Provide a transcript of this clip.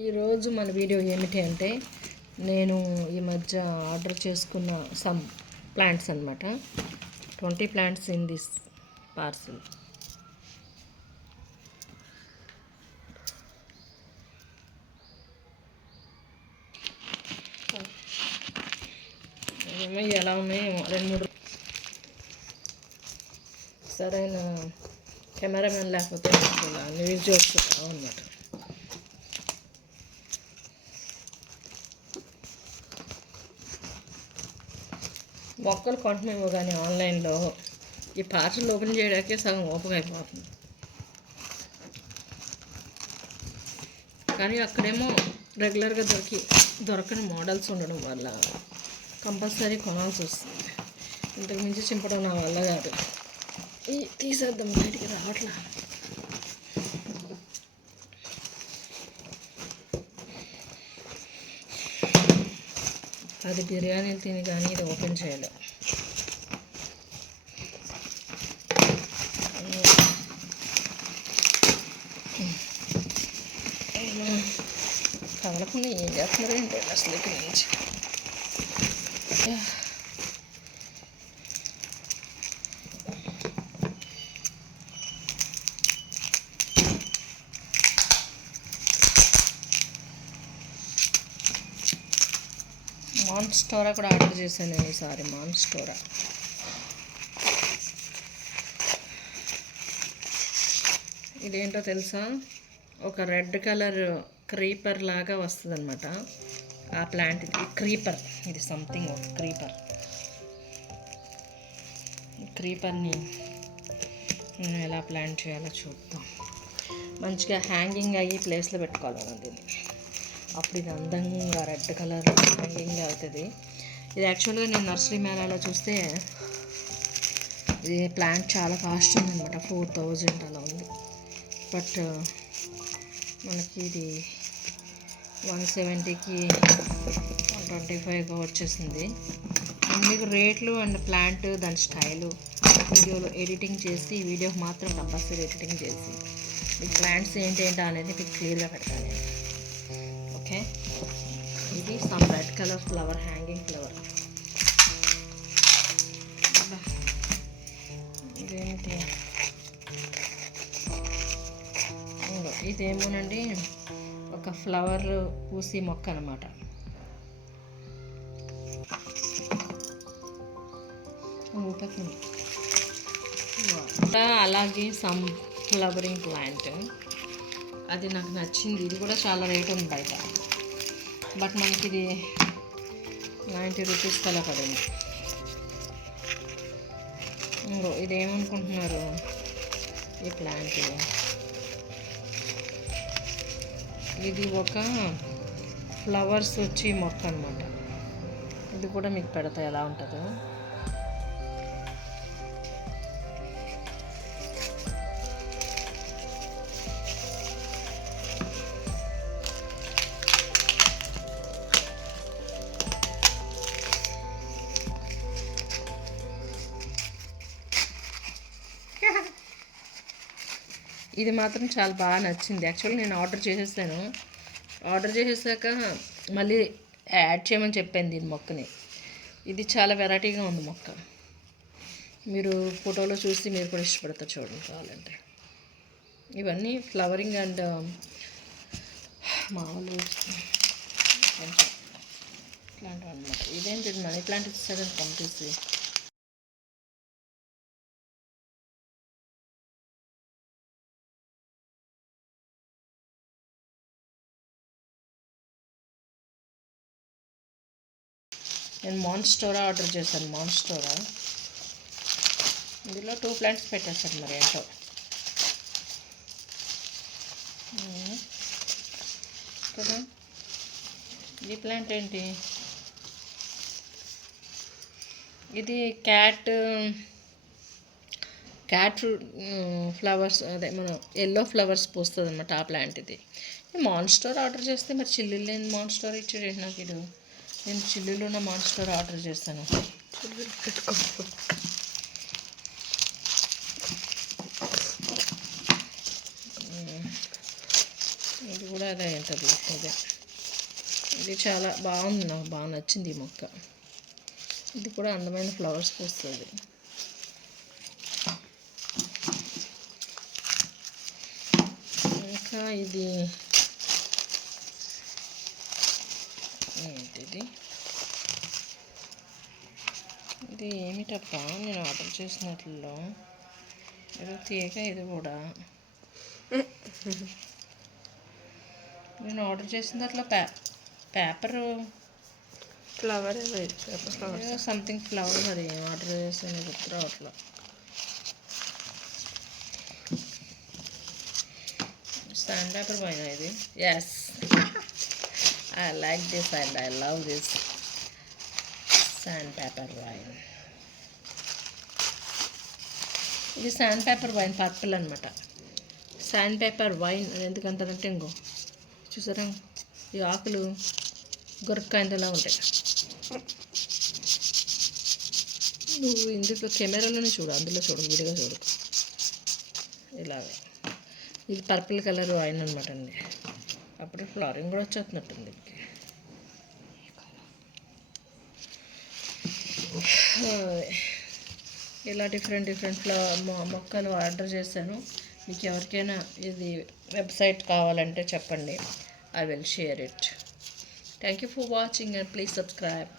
ఈరోజు మన వీడియో ఏమిటి అంటే నేను ఈ మధ్య ఆర్డర్ చేసుకున్న సమ్ ప్లాంట్స్ అనమాట. 20 ప్లాంట్స్ ఇన్ దిస్ పార్సల్. ఏమో ఎలా ఉన్నాయో రెండు మూడు సరైన కెమెరామెన్ లేకపోతే అన్ని విజువల్స్ అన్నమాట. మొక్కలు కొంటున్నామో కానీ ఆన్లైన్లో ఈ పార్సల్ ఓపెన్ చేయడానికే సగం ఓపెన్ అయిపోతుంది. కానీ అక్కడేమో రెగ్యులర్గా దొరకని మోడల్స్ ఉండడం వల్ల కంపల్సరీ కొనాల్సి వస్తుంది. ఇంతకు మించి చింపడం నా వల్ల కాదు. తీసేద్దాం, బయటికి రావట్లా. అది బిర్యానీలు తిని కానీ ఇది ఓపెన్ చేయలేదు. కదలకుండా ఏం చేస్తున్నారు ఏంటో అసలు ఇక్కడ నుంచి. మాన్స్టోరా కూడా ఆర్డర్ చేశాను నేను ఈసారి. మాన్స్టోరా ఇదేంటో తెలుసా, ఒక రెడ్ కలర్ క్రీపర్ లాగా వస్తుంది అనమాట. ఆ ప్లాంట్ ఇది క్రీపర్, ఇది సంథింగ్ ఒక క్రీపర్ని నేను ఎలా ప్లాంట్ చేయాలో చూద్దాం. మంచిగా హ్యాంగింగ్ అయ్యి ప్లేస్లో పెట్టుకోవాలి మనం దీన్ని. అప్పుడు ఇది అందంగా రెడ్ కలర్ హ్యాంగింగ్ అవుతుంది. ఇది యాక్చువల్గా నేను నర్సరీ మేళాలో చూస్తే ఇది ప్లాంట్ చాలా కాస్ట్ ఉందన్నమాట. 4000 అలా ఉంది. బట్ మనకి ఇది 170కి 125గా వచ్చేసింది. మీకు రేట్లు అండ్ ప్లాంట్ దాని స్టైలు వీడియోలో ఎడిటింగ్ చేసి, వీడియోకి మాత్రం కంపల్సరీ ఎడిటింగ్ చేసి మీకు ప్లాంట్స్ ఏంటేంటో అనేది మీకు క్లియర్గా పెడతాను. ఓకే, ఇది some red colour flower, hanging flower. ఇదేంటి, ఇదేమోనండి ఒక ఫ్లవర్ పూసి మొక్క అనమాట. అలాగే సమ్ ఫ్లవరింగ్ ప్లాంట్, అది నాకు నచ్చింది. ఇది కూడా చాలా రేట్ ఉంది బయట, బట్ మనకి ఇది 90 రూపీస్ కలా పడింది. ఇదేమనుకుంటున్నారు, ఈ ప్లాంట్ ఇది ఒక ఫ్లవర్స్ వచ్చి మొక్క అనమాట. ఇది కూడా మీకు పెడతా ఎలా ఉంటుందో. ఇది మాత్రం చాలా బాగా నచ్చింది. యాక్చువల్లీ నేను ఆర్డర్ చేసేసాక మళ్ళీ యాడ్ చేయమని చెప్పింది దీని మొక్కని. ఇది చాలా వెరైటీగా ఉంది మొక్క. మీరు ఫోటోలో చూసి మీరు కూడా ఇష్టపడతారు, చూడండి కావాలంటే. ఇవన్నీ ఫ్లవరింగ్ అండ్ మామూలు కొంచెం ఇట్లాంటివి అనమాట. ఇదేంటి మనీ ప్లాంట్ ఇచ్చారని పంపిస్తే నేను మాన్స్టోరా ఆర్డర్ చేశాను. మాన్స్టోరా ఇందులో 2 ప్లాంట్స్ పెట్టేశాను. మరి ఏంటో కదా. ఈ ప్లాంట్ ఏంటి, ఇది క్యాట్ ఫ్లవర్స్, అదే మనం ఎల్లో ఫ్లవర్స్ పోస్తుంది అనమాట. ఆ ప్లాంట్ ఇది. మాన్స్టోర్ ఆర్డర్ చేస్తే మరి చిల్లులు లేని మాన్స్టోర్ ఇచ్చాడు నాకు. ఇది నేను చిల్లులో ఉన్న మాన్స్టోర్ ఆర్డర్ చేస్తాను. ఇది కూడా లాగా ఉంటుంది ఇదే. ఇది చాలా బాగుంది, నాకు బాగా నచ్చింది ఈ మొక్క. ఇది కూడా అందమైన ఫ్లవర్స్ వస్తుంది. ఇంకా ఇది ఏంటిది, ఇది ఏమిటప్ప నేను ఆర్డర్ చేసినట్లో ఏదో తీగ. ఇది కూడా నేను ఆర్డర్ చేసిన దాంట్లో paper flower flower something flower, మరి ఏం ఆర్డర్ చేసాను గుర్తు రావట్లా. శాండ్ పేపర్ పైన ఇది. Yes, I like this and I love this sandpaper vine. ఇది శాండ్ పేపర్ వైన్ పర్పుల్ అనమాట. శాండ్ పేపర్ వైన్ అని ఎందుకంటారంటే ఇంకో చూసారా, ఈ ఆకులు గొరక్కాయంతలా ఉంటాయి. నువ్వు ఇందులో కెమెరాలోనే చూడు, అందులో చూడు, విడిగా చూడు. ఇలాగే ఇది పర్పుల్ కలర్ వైన్ అనమాట అండి. అప్పుడు ఫ్లవరింగ్ కూడా వచ్చేస్తున్నట్టుంది. ఇలా డిఫరెంట్ మొక్కలు ఆర్డర్ చేశాను. మీకు ఎవరికైనా ఇది వెబ్సైట్ కావాలంటే చెప్పండి. I will share it. Thank you for watching and please subscribe.